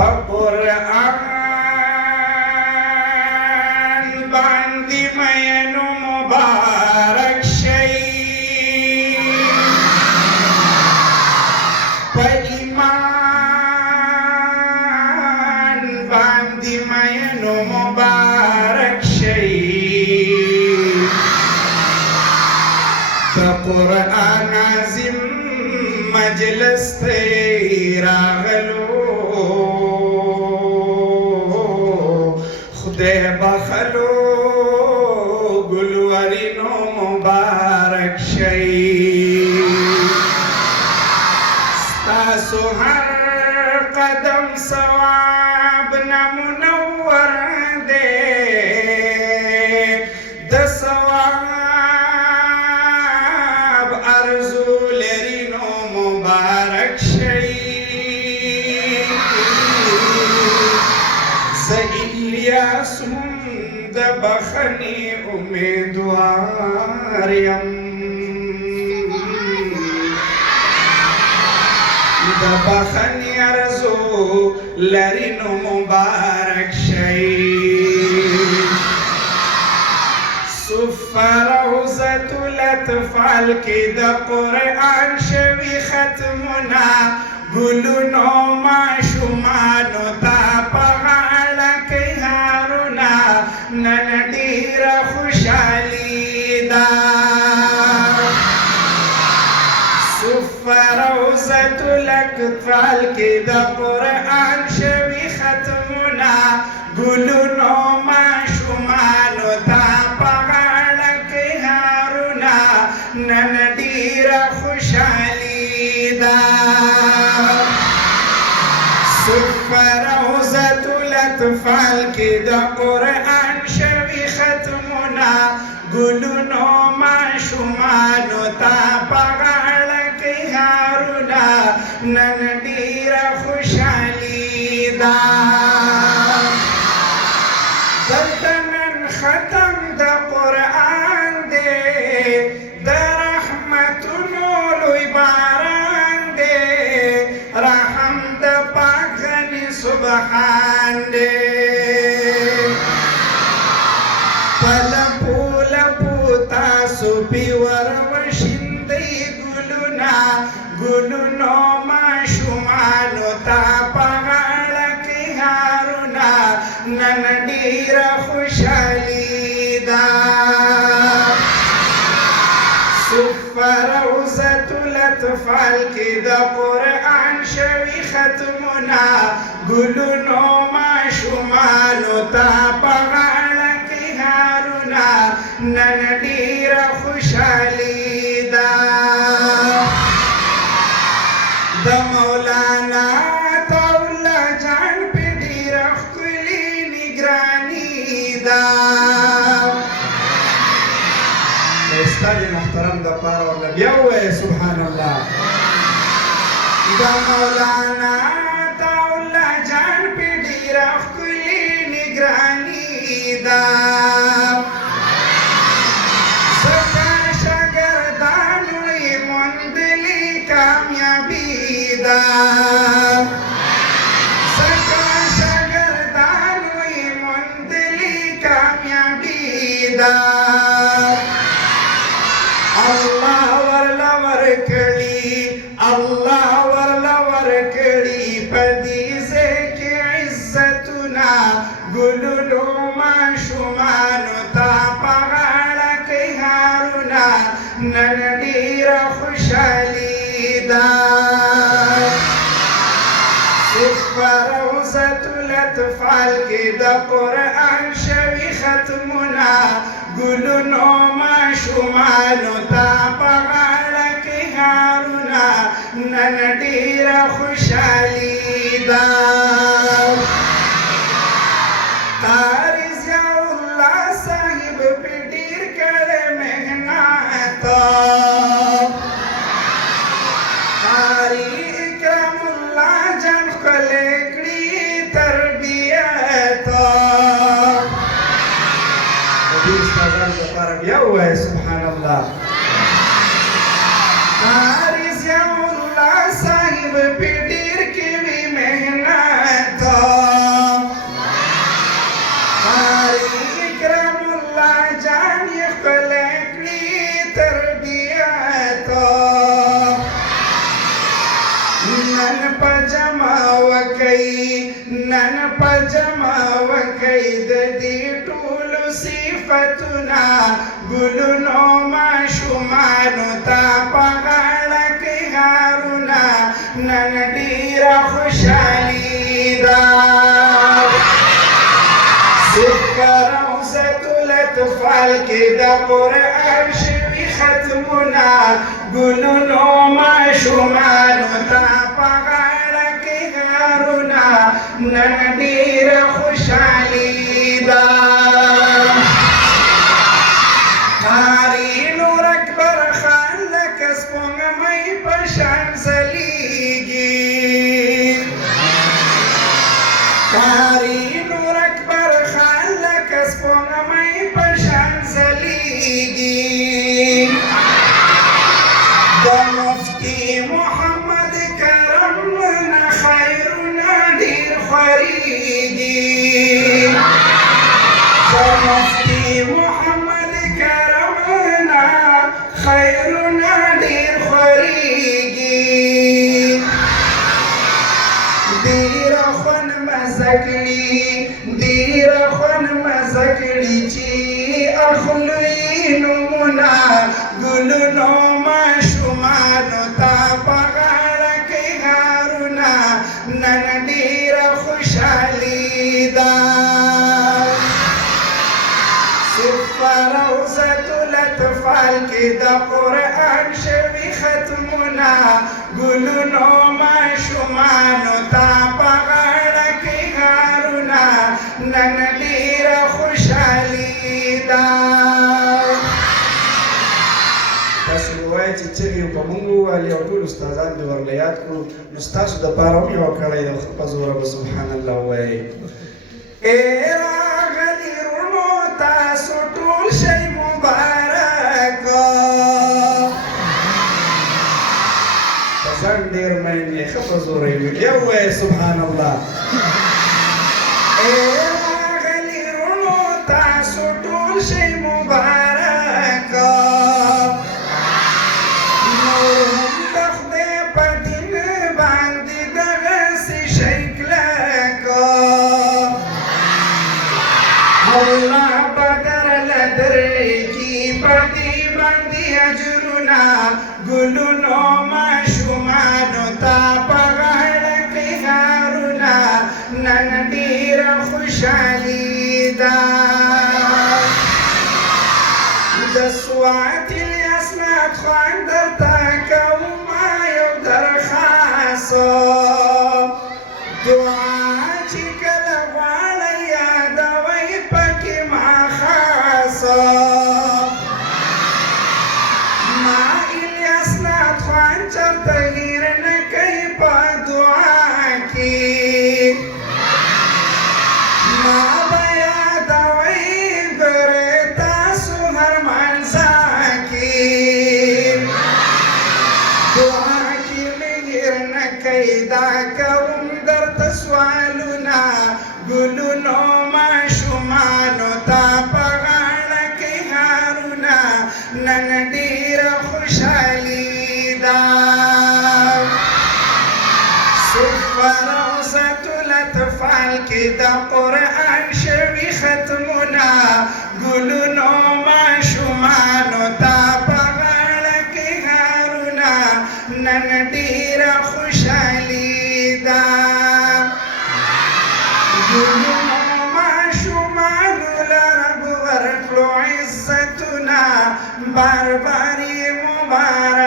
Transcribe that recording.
قرآن باندې مینو مبارک شي په ایمان باندې مینو مبارک شي د قرآن عظیم مجلس ته راغلو خدای بخلو ګلورینو مبارک شي ستاسو هر قدم ثواب نه منور دی د ثواب ارزو لري نو مبارک شي زه الیاس هم د بخښنې امیدوار یم د بخښنې ارزو لري نو مبارک شي صفه روضة الاطفال کې د قرآن شوي ختمونه ګلونو ماشومانو ته په غاړه کې هارونه نن ډېره خوشحالي ده صفه روضة الاطفال کې د قرآن شوي ختمونه ګلونو ماشومانو ته په غاړه کې هارونه نن ډېره خوشحالي ده صفه روضة الاطفال کې د قرآن شوي ختمونه ګلونو ماشومانو ته په غاړه کې هارونه نن ډېره خوشحالي ده دلته نن ختم د قرآن دی د رحمتونو لوی باران دی رحم د پاک غني سبحان دی په لپو لپو تاسو پې وروشیندئ ګلونه ګلونو ماشومانو ته په غاړه کې هارونه نن ډېره خوشحالي ده صفه روضة الاطفال کې د قرآن شوي ختمونه ګلونو ماشومانو ته په غاړه کې هارونه نن ډېره خوشحالي ده د مولانا عطاالله جان پې ډېره ښکلې نګراني ده د استاد محترم دپاره ورله بیا ووایه سبحان الله د مولانا عطاالله جان پې ډېره ښکلې نګراني ده ځکه شاګردانو یې موندلې کامیابي ده ځکه شاګردانو یې موندلې کامیابي ده الله ورله ورکړي الله ورله ورکړي په دې ځای کې عزتونه ګلونو ماشومانو ته په غاړه کې هارونه نن ډېره خوشحالي ده صفه روضة الاطفال کې د قرآن شوي ختمونه ګلونو ماشومانو ته په غاړه کې هارونه نن ډېره خوشحالي ده قاري ضیاء الله صاحب پې ډېر کړی محنت قاري اکرام الله جان ښکلی کړي تربیت د دې استادانو لپاره بیا ووایه سبحان الله قاري ضیاء الله صاحب پې ډېر کوي محنت وکي نن پجما وکي د دې ټولو صفتنا ګلونو ماشومانو ته په غاړه کې هارونه نن ډېره خوشحالي ده روضة الأطفال کې د قرآن شوي ختمونه ګلونو ماشومانو ته په غاړه کې هارونه نن ډېره خوشحالي ده قاري نور اکبر خان لکه سپوږمۍ په شان ځلېږي قاري نور اکبر خان لکه سپوږمۍ په شان ځلېږي د مفتي محمد کرم نه خیرونه ډېر خورېږي د مفتي محمد کرم نه خیرونه ډېر خورېږي ډېره خوند مزه کړي ډېره خوند مزه کړي چې اخلو یې نومونه ګلونو ماشومانو ته په غاړه کې هارونه نن ډېره خوشحالي ده روضة الأطفال کې د قرآن شوي ختمونه ګلونو ماشومانو ته په غاړه کې هارونه نن ډېره خوشحالي ده تاسو ووایئ چې چغې په موږ وویلې او ټول استادان مې ورله یاد کړو نو ستاسو دپاره هم یوه کړی ده ښه په زوره به سبحان الله ووایئ راغلي وروڼو تاسو ټول شئ مبارک پسند ډېر مین دی ښه په زوره یې بیا ووایئ سبحان الله راغلي وروڼو تاسو ټول شئ مبارک نور هم د خدای په دین باندې دغسې شئ کلک الله بدرله درکي په دې باندې اجرونه ګلونو ماشومانو ته په غاړه کې هارونه نن ډېره خوشحالي ده د سوات الیاسنات خوان درته کومه یو درخواست دعا چې کله غواړئ یادوئ پکې ما خاص ما الیاسنات خوان چرته هیر نه کوي په دعا کې ما به یادوئ ګورئ تاسو هر منځه کې دعا کې مې هیر نه کوي دا کوم درته سوالونه ګلونو ماشومانو ته په غاړه کې هارونه نن ډېره خوشحالي ده روضة الأطفال کې د قرآن شوي ختمونه ګلونو ماشومانو ته په غاړه کې هارونه نن ډېره خوشحالي ده ګلونو ماشومانو له رب ورکړو عزتونه بار بار یې مبارک